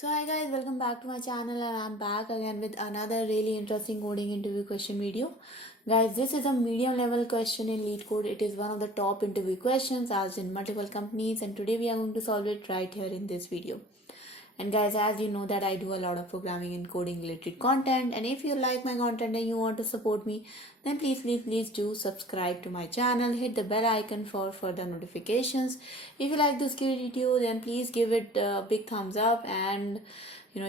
So hi guys, welcome back to my channel and I'm back again with another really interesting coding interview question video. Guys, this is a medium level question in Leetcode. It is one of the top interview questions asked in multiple companies and today we are going to solve it right here in this video. And guys, as you know that I do a lot of programming and coding related content, and if you like my content and you want to support me, then please do subscribe to my channel, hit the bell icon for further notifications. If you like this video, then please give it a big thumbs up and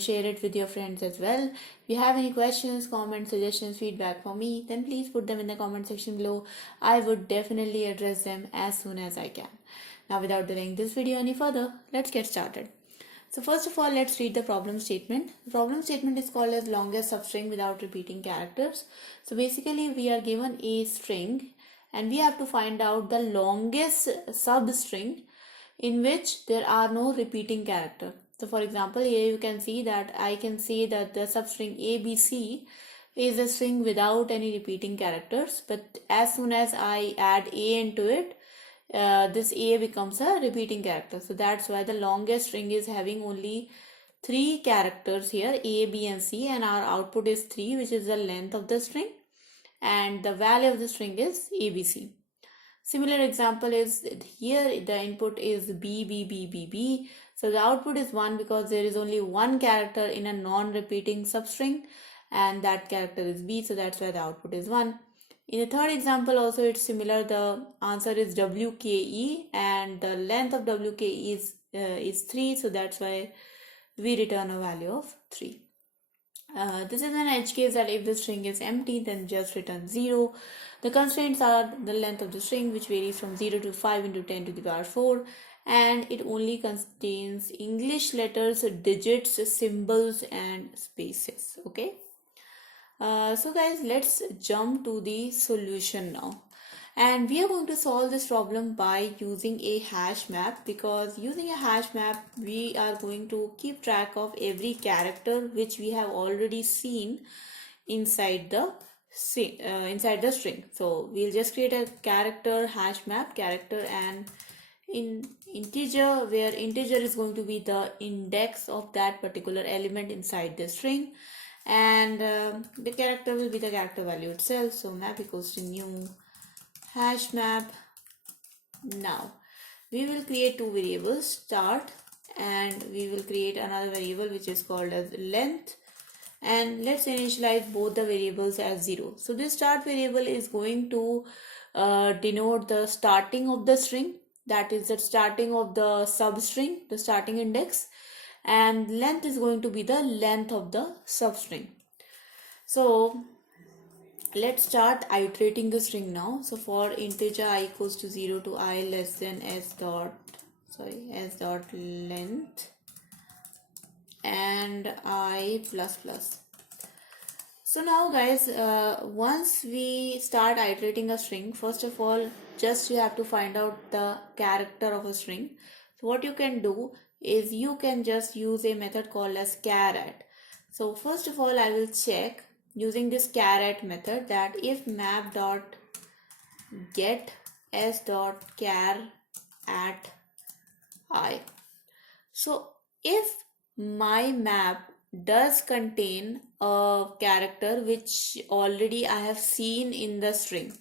share it with your friends as well. If you have any questions, comments, suggestions, feedback for me, then please put them in the comment section below. I would definitely address them as soon as I can. Now without delaying this video any further, let's get started. So first of all, let's read the problem statement. The problem statement is called as longest substring without repeating characters. So basically we are given a string and we have to find out the longest substring in which there are no repeating character. So for example, here you can see that I can say that the substring ABC is a string without any repeating characters, but as soon as I add A into it, this A becomes a repeating character. So that's why the longest string is having only 3 characters here, A, B and C, and our output is 3, which is the length of the string, and the value of the string is ABC. Similar example is here, the input is B, B, B, B, B. So the output is 1 because there is only one character in a non-repeating substring and that character is B, so that's why the output is 1. In the third example also it's similar. The answer is WKE and the length of WKE is 3, so that's why we return a value of 3. This is an edge case that if the string is empty then just return 0. The constraints are the length of the string, which varies from 0 to 5 into 10 to the power 4, and it only contains English letters, digits, symbols and spaces. Okay. So guys, let's jump to the solution now, and we are going to solve this problem by using a hash map, because using a hash map we are going to keep track of every character which we have already seen inside the string. So we'll just create a character hash map, character and in integer, where integer is going to be the index of that particular element inside the string, and the character will be the character value itself. So map equals to new hash map. Now we will create two variables, start, and we will create another variable which is called as length, and let's initialize both the variables as 0. So this start variable is going to denote the starting of the string, that is the starting of the substring, the starting index, and length is going to be the length of the substring. So let's start iterating the string now. So for integer I equals to 0 to I less than s dot length and I plus plus. So now guys, once we start iterating a string, first of all just you have to find out the character of a string. So what you can do is you can just use a method called as char@. So first of all I will check using this char@ method that if map dot get s dot char at I. So if my map does contain a character which already I have seen in the string,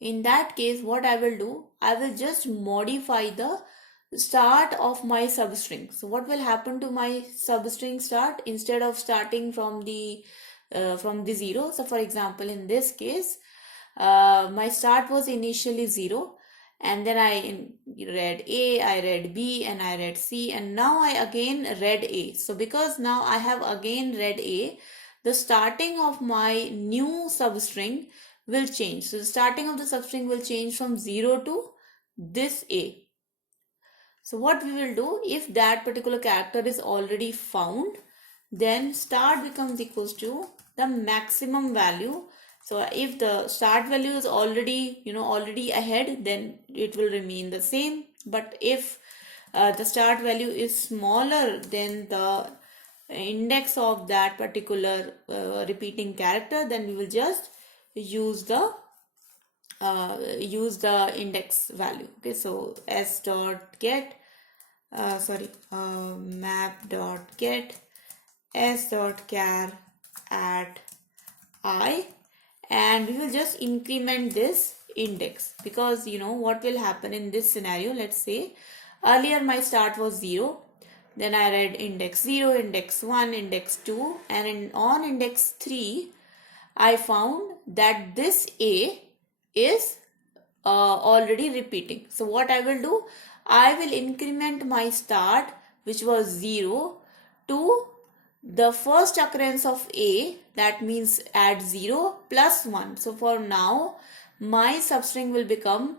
in that case what I will do, I will just modify the start of my substring. So what will happen to my substring start? Instead of starting from the 0, so for example in this case my start was initially 0, and then I read A, I read B and I read C, and now I again read A. So because now I have again read A, the starting of my new substring will change. So the starting of the substring will change from 0 to this A. So what we will do, if that particular character is already found, then start becomes equals to the maximum value. So if the start value is already ahead, then it will remain the same. But if the start value is smaller than the index of that particular repeating character, then we will just use the index value. Okay, so s dot get map.get s.char at I, and we will just increment this index, because you know what will happen in this scenario. Let's say earlier my start was 0, then I read index 0, index 1, index 2, and on index 3 I found that this A is already repeating. So what I will do, I will increment my start, which was 0, to the first occurrence of A, that means add 0 plus 1. So for now my substring will become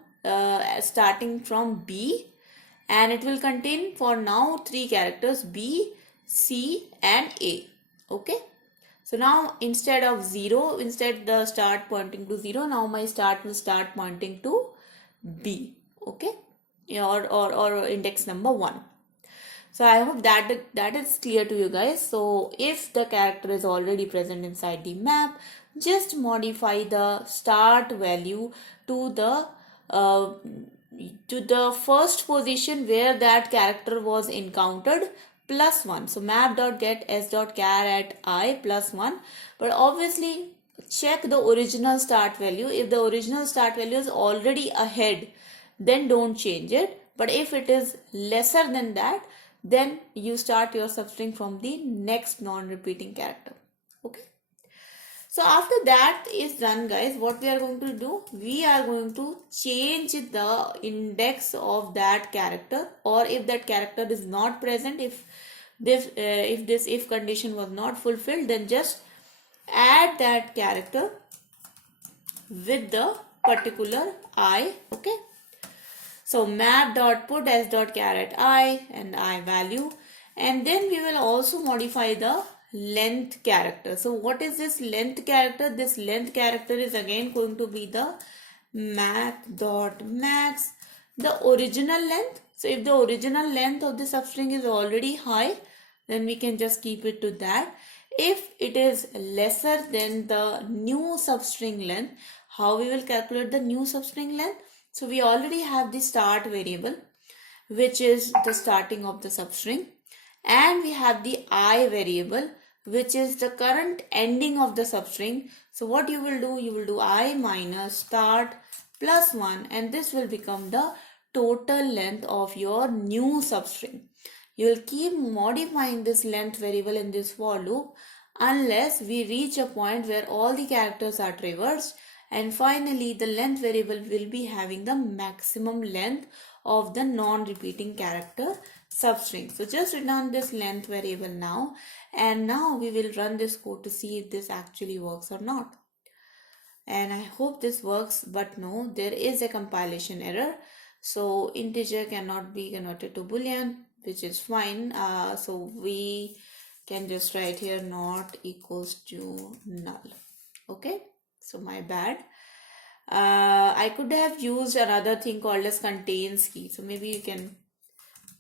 starting from B, and it will contain for now 3 characters, B, C and A. Okay. So now instead of 0, instead the start pointing to 0, now my start will start pointing to B. Okay. Or index number 1. So I hope that is clear to you guys. So if the character is already present inside the map, just modify the start value to the first position where that character was encountered plus 1. So map.get s.char at I plus 1. But obviously check the original start value. If the original start value is already ahead, then don't change it. But if it is lesser than that, then you start your substring from the next non-repeating character. Okay. So after that is done, guys, what we are going to do, we are going to change the index of that character, or if that character is not present, if this if condition was not fulfilled, then just add that character with the particular I. Okay. So map.put s.char at I and I value, and then we will also modify the length character. So what is this length character? This length character is again going to be the map.max, the original length. So if the original length of the substring is already high, then we can just keep it to that. If it is lesser than the new substring length, how we will calculate the new substring length? So we already have the start variable, which is the starting of the substring, and we have the I variable, which is the current ending of the substring. So what you will do, you will do I minus start plus 1, and this will become the total length of your new substring. You will keep modifying this length variable in this for loop unless we reach a point where all the characters are traversed, and finally the length variable will be having the maximum length of the non-repeating character substring. So just return this length variable now, and now we will run this code to see if this actually works or not. And I hope this works, but no, there is a compilation error. So integer cannot be converted to boolean, which is fine. So we can just write here not equals to null. Okay. So my bad. I could have used another thing called as contains key. So maybe you can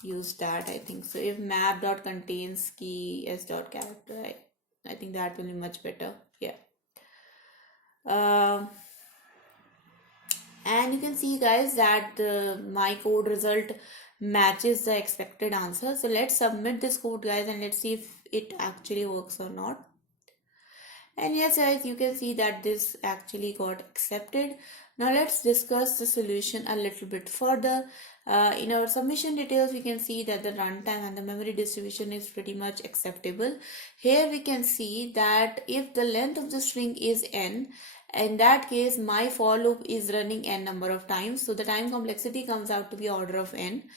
use that, I think. So if map.contains key s.character, I think that will be much better. Yeah. And you can see, guys, that my code result matches the expected answer. So let's submit this code, guys, and let's see if it actually works or not. And yes, guys, you can see that this actually got accepted. Now let's discuss the solution a little bit further. In our submission details, we can see that the runtime and the memory distribution is pretty much acceptable. Here we can see that if the length of the string is n, in that case my for loop is running n number of times, so the time complexity comes out to be order of n.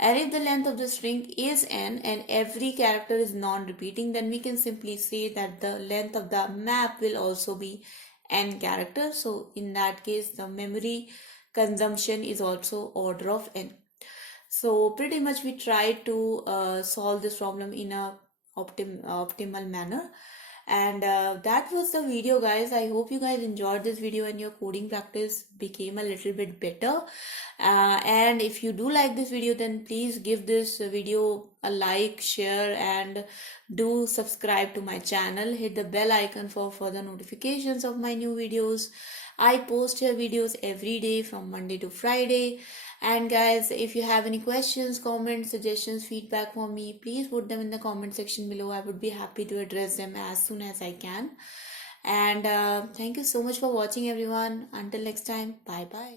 And if the length of the string is n and every character is non-repeating, then we can simply say that the length of the map will also be n characters. So in that case, the memory consumption is also order of n. So pretty much we try to solve this problem in a optimal manner. And that was the video, guys. I hope you guys enjoyed this video and your coding practice became a little bit better. And if you do like this video, then please give this video a like, share, and do subscribe to my channel. Hit the bell icon for further notifications of my new videos. I post here videos every day from Monday to Friday. And guys, if you have any questions, comments, suggestions, feedback for me, please put them in the comment section below. I would be happy to address them as soon as I can. And thank you so much for watching, everyone. Until next time, bye bye.